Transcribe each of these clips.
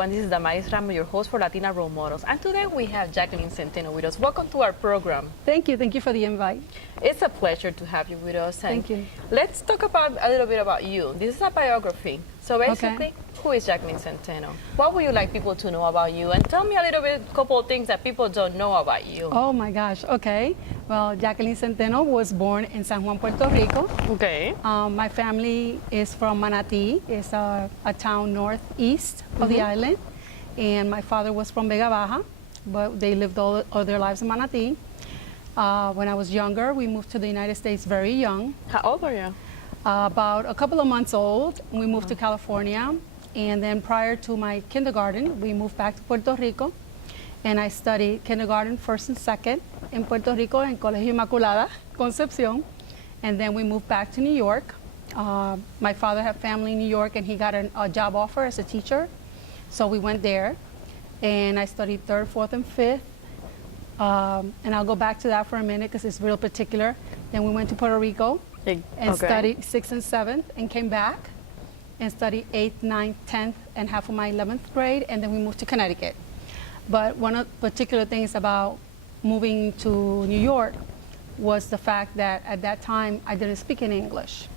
everyone. This is Damaris Ramos, your host for Latina Role Models. And today we have Jacqueline Centeno with us. Welcome to our program. Thank you. Thank you for the invite. It's a pleasure to have you with us. And Thank you. let's talk about a little bit about you. This is a biography. So basically, Okay. who is Jacqueline Centeno? What would you like people to know about you? And tell me a little bit, couple of things that people don't know about you. Oh my gosh. Okay. Well, Jacqueline Centeno was born in San Juan, Puerto Rico. Okay. My family is from Manatí. It's a town northeast of the island. And my father was from Vega Baja, but they lived all their lives in Manatí. When I was younger, we moved to the United States very young. How old are you? About a couple of months old. We moved to California. And then prior to my kindergarten, we moved back to Puerto Rico. And I studied kindergarten, first and second, in Puerto Rico, in Colegio Inmaculada, Concepcion. And then we moved back to New York. My father had family in New York, and he got a job offer as a teacher. So we went there, and I studied third, fourth, and fifth. And I'll go back to that for a minute because it's real particular. Then we went to Puerto Rico and studied sixth and seventh, and came back and studied eighth, ninth, 10th, and half of my 11th grade, and then we moved to Connecticut. But one of the particular things about moving to New York was the fact that at that time I didn't speak any English.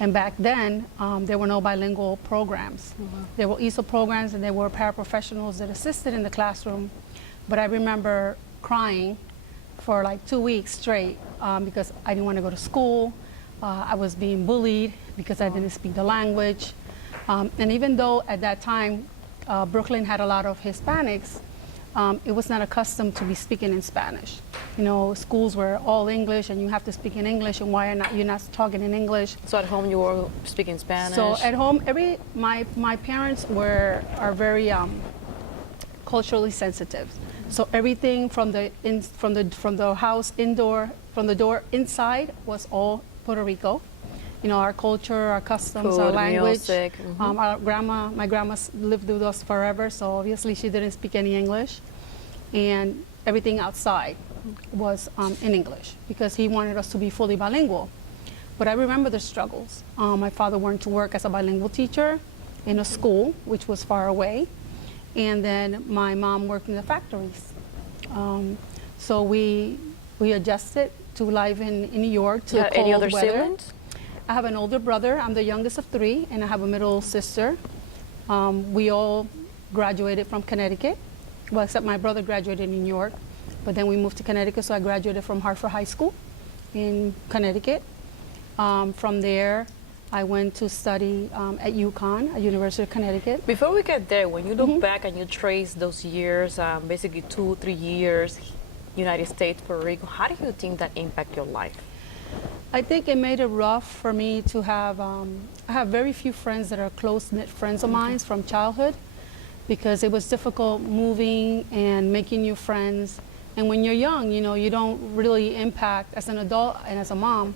And back then, there were no bilingual programs. There were ESOL programs, and there were paraprofessionals that assisted in the classroom. But I remember crying for like 2 weeks straight because I didn't want to go to school. I was being bullied because I didn't speak the language. And even though at that time, Brooklyn had a lot of Hispanics, it was not accustomed to be speaking in Spanish. You know, schools were all English, and you have to speak in English, and why are not you not talking in English? So at home you were speaking Spanish? So at home, my parents are very culturally sensitive. So everything from the house indoor, from the door inside was all Puerto Rico. You know, our culture, our customs, Food, our language. music. My grandma lived with us forever, so obviously she didn't speak any English. And everything outside was in English because he wanted us to be fully bilingual. But I remember the struggles. My father went to work as a bilingual teacher in a school, which was far away. And then my mom worked in the factories. So we adjusted to life in New York, to the cold any other weather. siblings? I have an older brother. I'm the youngest of three, and I have a middle sister. We all graduated from Connecticut, well, except my brother graduated in New York, but then we moved to Connecticut, so I graduated from Hartford High School in Connecticut. From there, I went to study at UConn, at University of Connecticut. Before we get there, when you look back and you trace those years, basically 2-3 years, United States, Puerto Rico, how do you think that impact your life? I think it made it rough for me to have, I have very few friends that are close-knit friends of mine from childhood, because it was difficult moving and making new friends. And when you're young, you know, you don't really impact, as an adult and as a mom,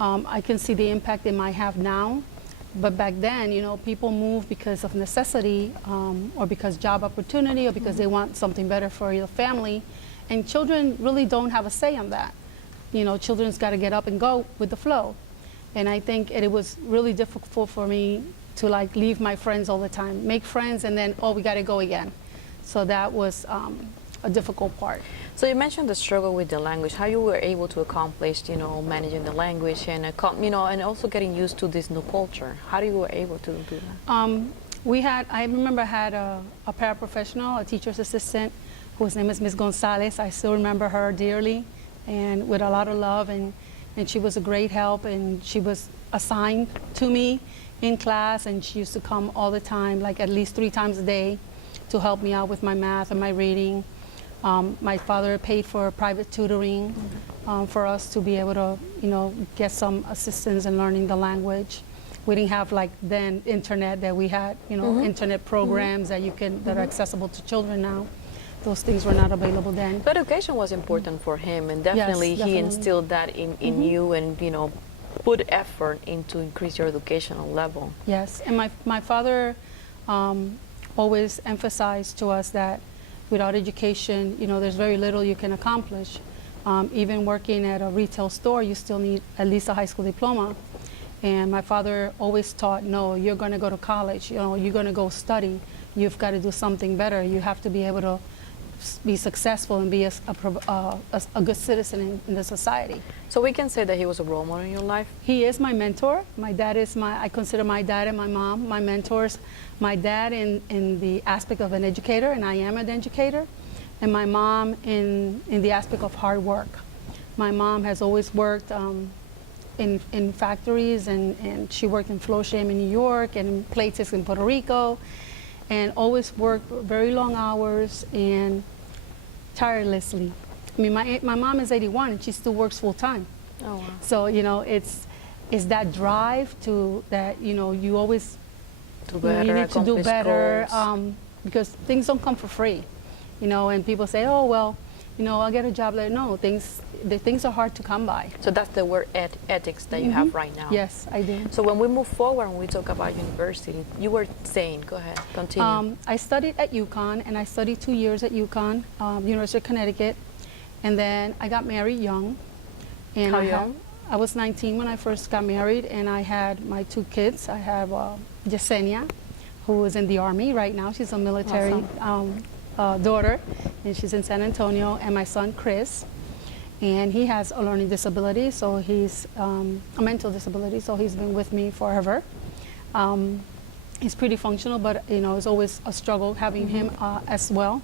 I can see the impact it might have now. But back then, you know, people move because of necessity, or because job opportunity, or because they want something better for your family. And children really don't have a say on that. You know, children's got to get up and go with the flow. And I think it was really difficult for me to like leave my friends all the time, make friends, and then, oh, we got to go again. So that was a difficult part. So you mentioned the struggle with the language, how you were able to accomplish, you know, managing the language and, you know, and also getting used to this new culture. How you were able to do that? I remember I had a paraprofessional, a teacher's assistant, whose name is Ms. Gonzalez. I still remember her dearly, and with a lot of love, and she was a great help, and she was assigned to me in class, and she used to come all the time, like at least 3 times a day, to help me out with my math and my reading. My father paid for private tutoring for us to be able to, you know, get some assistance in learning the language. We didn't have like then internet that we had, you know, internet programs that that are accessible to children now. Those things were not available then. But education was important for him, and definitely, Yes, definitely. he instilled that in you, and, you know, put effort into increase your educational level. Yes, and my father always emphasized to us that without education, you know, there's very little you can accomplish. Even working at a retail store, you still need at least a high school diploma. And my father always taught, no, you're going to go to college, you know, you're going to go study. you've got to do something better. You have to be able to be successful and be a good citizen in the society. So we can say that he was a role model in your life? He is my mentor. My dad is I consider my dad and my mom my mentors. My dad in the aspect of an educator, and I am an educator, and my mom in the aspect of hard work. My mom has always worked in factories, and she worked in flow shame in New York and in places in Puerto Rico, and always worked very long hours and tirelessly. I mean, my mom is 81 and she still works full time. Oh, wow. So, you know, it's that drive to that, you know, you always Do better, you need to do accomplish better goals. because things don't come for free, you know, and people say, oh, well, you know, I'll get a job later. No, the things are hard to come by. So that's the word ethics that you have right now. Yes, I do. So when we move forward, when we talk about university, you were saying, go ahead, continue. I studied at UConn, and I studied 2 years at UConn, University of Connecticut, and then I got married young. And How young? I was 19 when I first got married, and I had my 2 kids. I have Yesenia, who is in the Army right now. She's a military daughter, and she's in San Antonio, and my son, Chris. And he has a learning disability, so he's a mental disability, so he's been with me forever. He's pretty functional, but you know, it's always a struggle having him as well.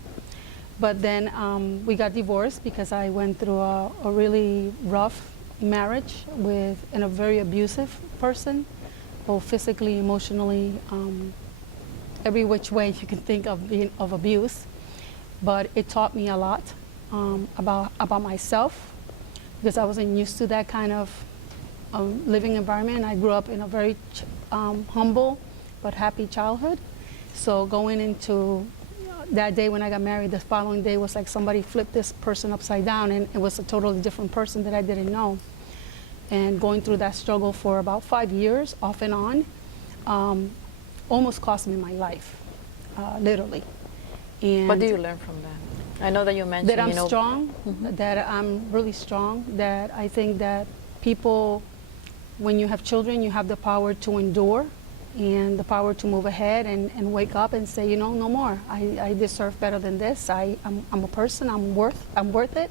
But then we got divorced because I went through a really rough marriage with a very abusive person, both physically, emotionally, every which way you can think of abuse. But it taught me a lot about myself, because I wasn't used to that kind of living environment. I grew up in a very humble but happy childhood. So going into that day when I got married, the following day was like somebody flipped this person upside down, and it was a totally different person that I didn't know. And going through that struggle for about 5 years, off and on, almost cost me my life, literally. And what do you learn from that? I know that you mentioned that I'm strong, that I'm really strong, that I think that people, when you have children, you have the power to endure and the power to move ahead and wake up and say, you know, no more. I deserve better than this. I'm a person. I'm worth it.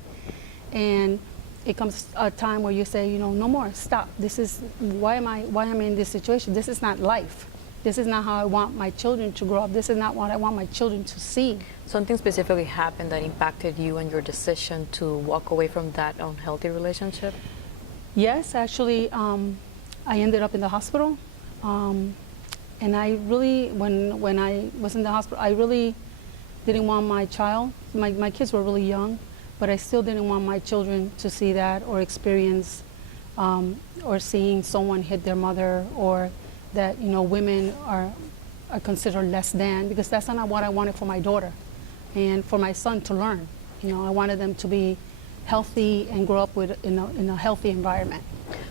And it comes a time where you say, you know, no more. Stop. This is why am I in this situation? This is not life. This is not how I want my children to grow up. This is not what I want my children to see. Something specifically happened that impacted you and your decision to walk away from that unhealthy relationship? Yes, actually, I ended up in the hospital. And I really, when I was in the hospital, I really didn't want my child, my kids were really young, but I still didn't want my children to see that or experience or seeing someone hit their mother, or that, you know, women are considered less than, because that's not what I wanted for my daughter and for my son to learn. You know, I wanted them to be healthy and grow up in a healthy environment.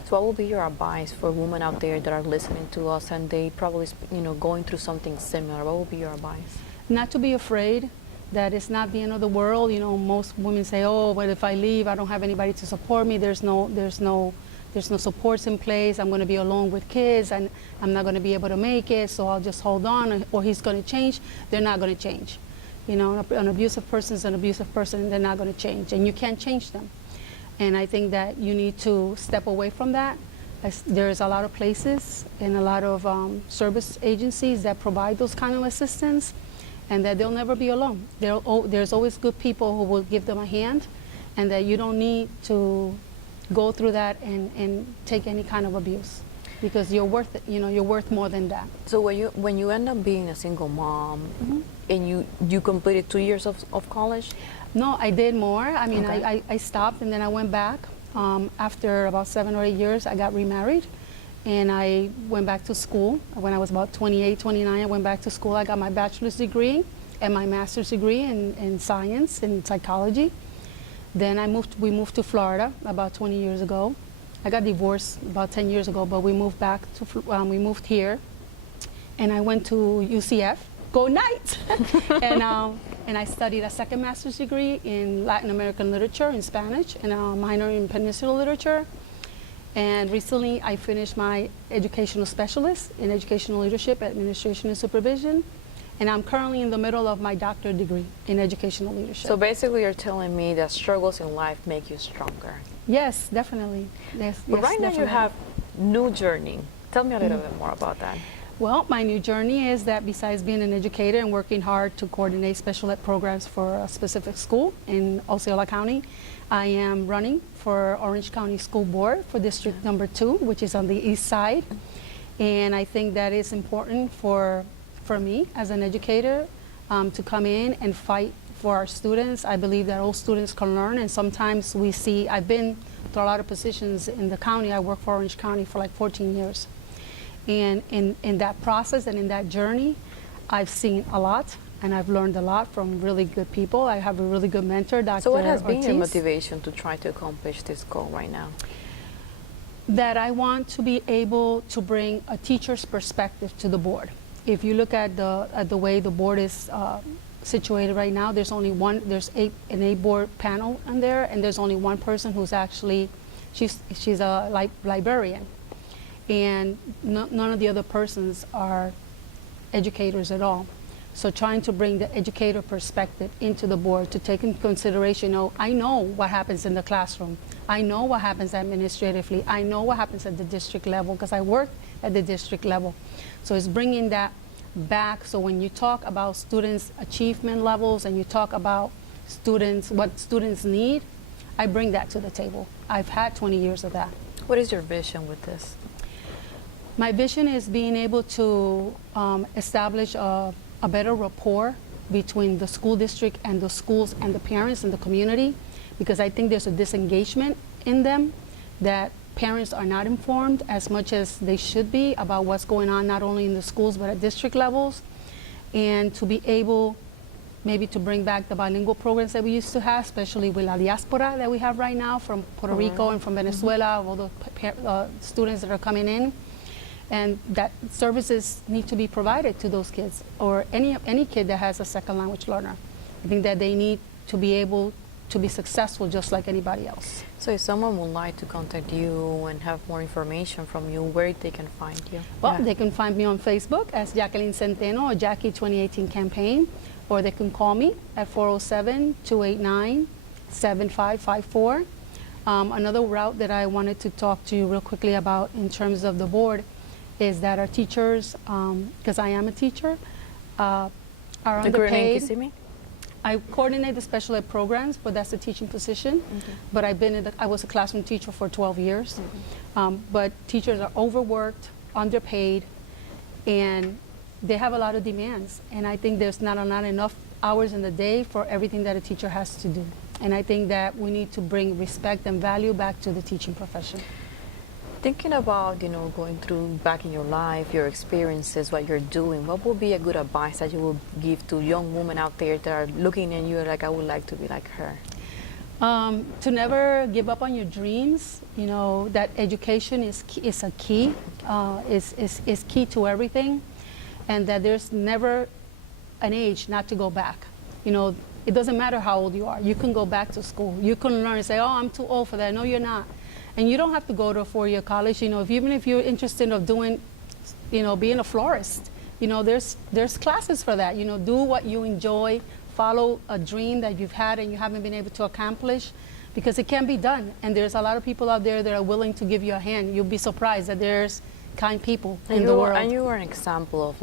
So what will be your advice for women out there that are listening to us and they probably, you know, going through something similar? What will be your advice? Not to be afraid that it's not the end of the world. You know, most women say, oh, but if I leave, I don't have anybody to support me. There's no supports in place. I'm going to be alone with kids, and I'm not going to be able to make it, so I'll just hold on, or he's going to change. They're not going to change. You know, an abusive person is an abusive person, and they're not going to change, and you can't change them. And I think that you need to step away from that. There's a lot of places and a lot of service agencies that provide those kind of assistance, and that they'll never be alone. There's always good people who will give them a hand, and that you don't need to go through that and take any kind of abuse, because you're worth it. You know, you're worth more than that. So when you end up being a single mom, and you completed 2 years of college? No, I did more. I mean, Okay. I stopped and then I went back. After about 7 or 8 years, I got remarried, and I went back to school. When I was about 28, 29, I went back to school. I got my bachelor's degree and my master's degree in science and psychology. Then we moved to Florida about 20 years ago. I got divorced about 10 years ago, but we moved back to, we moved here, and I went to UCF, go Knights! And I studied a second master's degree in Latin American literature, in Spanish, and a minor in Peninsular literature. And recently I finished my educational specialist in educational leadership, administration, and supervision. And I'm currently in the middle of my doctorate degree in educational leadership. So basically you're telling me that struggles in life make you stronger. Yes, definitely. Yes, But yes, right now you definitely. have new journey. Tell me a little bit more about that. Well, my new journey is that besides being an educator and working hard to coordinate special ed programs for a specific school in Osceola County, I am running for Orange County School Board for District Number 2, which is on the east side. And I think that is important for me as an educator to come in and fight for our students. I believe that all students can learn, and sometimes we see, I've been through a lot of positions in the county. I worked for Orange County for like 14 years. And in that process and in that journey, I've seen a lot, and I've learned a lot from really good people. I have a really good mentor, Dr. So what has been Ortiz, your motivation to try to accomplish this goal right now? that I want to be able to bring a teacher's perspective to the board. If you look at the way the board is situated right now, there's only one. There's an 8-board panel in there, and there's only one person who's actually she's a librarian, and none of the other persons are educators at all. So trying to bring the educator perspective into the board to take into consideration, I know what happens in the classroom. I know what happens administratively. I know what happens at the district level because I work at the district level. So it's bringing that back. So when you talk about students' achievement levels and you talk about students, what students need, I bring that to the table. I've had 20 years of that. What is your vision with this? My vision is being able to establish a better rapport between the school district and the schools and the parents and the community, because I think there's a disengagement in them, that parents are not informed as much as they should be about what's going on not only in the schools but at district levels, and to be able maybe to bring back the bilingual programs that we used to have, especially with La Diaspora that we have right now from Puerto Rico and from Venezuela, all the students that are coming in. And that services need to be provided to those kids, or any kid that has a second language learner. I think that they need to be able to be successful just like anybody else. So if someone would like to contact you and have more information from you, where they can find you? Well, they can find me on Facebook as Jacqueline Centeno or Jackie 2018 Campaign, or they can call me at 407-289-7554. Another route that I wanted to talk to you real quickly about in terms of the board is that our teachers, because I am a teacher, are underpaid. I coordinate the special ed programs, but that's a teaching position. But I was a classroom teacher for 12 years. But teachers are overworked, underpaid, and they have a lot of demands. And I think there's not enough hours in the day for everything that a teacher has to do. And I think that we need to bring respect and value back to the teaching profession. Thinking about, going through back in your life, your experiences, what you're doing, what would be a good advice that you would give to young women out there that are looking at you like, I would like to be like her? To never give up on your dreams. That education is a key, is key to everything, and that there's never an age not to go back. It doesn't matter how old you are. You can go back to school. You can learn and say, oh, I'm too old for that. No, you're not. And you don't have to go to a 4-year college. Even if you're interested in doing, being a florist, there's classes for that. Do what you enjoy, follow a dream that you've had and you haven't been able to accomplish, because it can be done. And there's a lot of people out there that are willing to give you a hand. You'll be surprised that there's kind people in the world. And you are an example of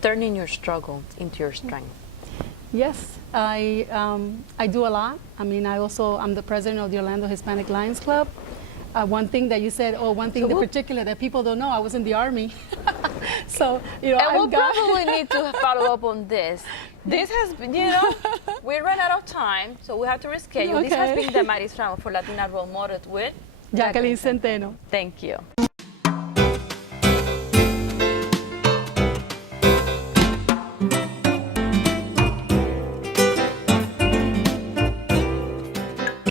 turning your struggle into your strength. Yes, I do a lot. I'm the president of the Orlando Hispanic Lions Club. One thing that you said, one thing in particular that people don't know, I was in the Army. So, and we'll probably need to follow up on this. This has been, we ran out of time, so we have to reschedule. Okay. This has been the Maris Ramos for Latina Role Model with Jacqueline Centeno. Thank you.